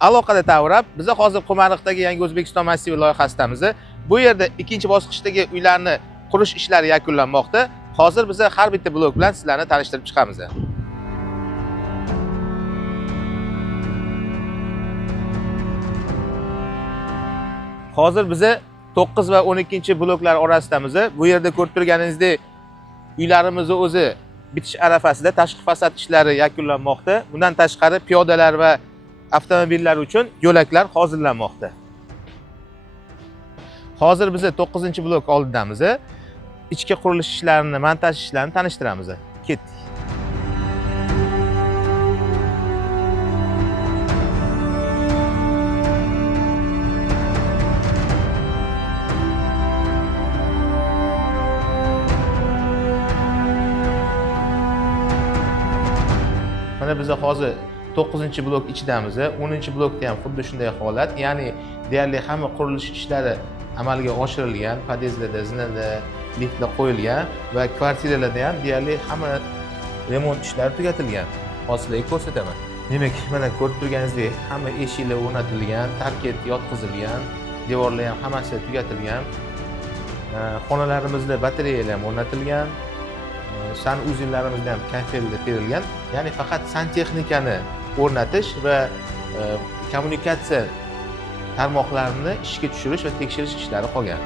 Aloqada Tavrab, biz hozir Qumariqdagi Yangi O'zbekiston massivi loyihasidamiz. Bu yerda ikkinchi bosqichdagi uylarni qurish ishlari yakunlanmoqda. Hozir biz har bitta blok bilan sizlarni tanishtirib chiqamiz. Hozir biz 9 va 12-bloklar orasidamiz. Bu yerda ko'rib turganingizdek, uylarimizni o'zi bitish arafasida, tashqi fasad ishlari yakunlanmoqda. Bundan tashqari piyodalar va avtomobillar uchun yo'laklar hozirlanmoqda. Hozir biz 9-blok oldidamiz. Ichki qurilish ishlarini, montaj ishlarini tanishtiramiz. Ketdik. Mana biz hozir 9-blok ichidamiz. 10-blokda ham xuddi shunday holat. Ya'ni deyarli hamma qurilish ishlari amalga oshirilgan, podyezdlarda, zinada, liftlar qo'yilgan va kvartiralarda ham deyarli hamma remont ishlari tugatilgan. Hozir sizlarga ko'rsataman. Demak, mana ko'rib turganingizdek, hamma eshiklar o'rnatilgan, tarket yotqizilgan, devorlar ham hammasi tugatilgan. Xonalarimizda batareyalar ham o'rnatilgan. Sanuzillarimizni ham kafelda terilgan. Ya'ni faqat santexnikani o'rnatish va kommunikatsiya tarmoqlarini ishga tushirish va tekshirish ishlari qolgan.